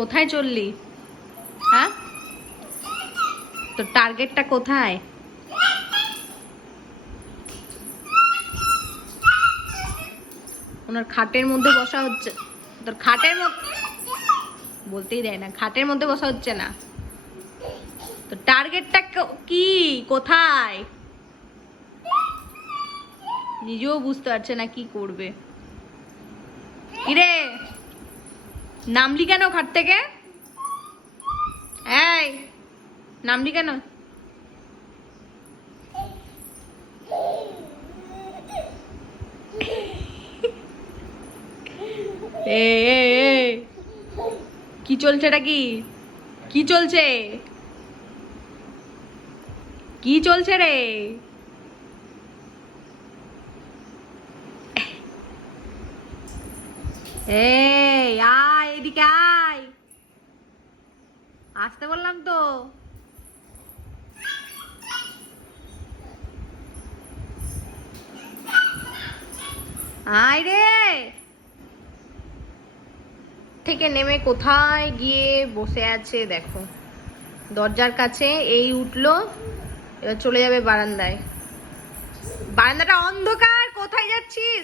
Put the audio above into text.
কোথায় চললি? হ্যাঁ, তোর টার্গেটটা কোথায়? ওনার খাটের মধ্যে বসা হচ্ছে। তোর খাটের মধ্যে বলতেই দেয় না, খাটের মধ্যে বসা হচ্ছে না। তো টার্গেটটা কি, কোথায়? নিজেও বুঝতে পারছে না কি করবে। কিরে, নামলি কেন খাট থেকে? এই, নামলি কেন? এ কি চলছে? এটা কি কি চলছে? কি চলছে রে? এই আয়, এদিকে আয়, আসতে বললাম তো। আয় রে। থেকে নেমে কোথায় গিয়ে বসে আছে দেখো, দরজার কাছে। এই উঠলো, এবার চলে যাবে বারান্দায়। বারান্দাটা অন্ধকার, কোথায় যাচ্ছিস?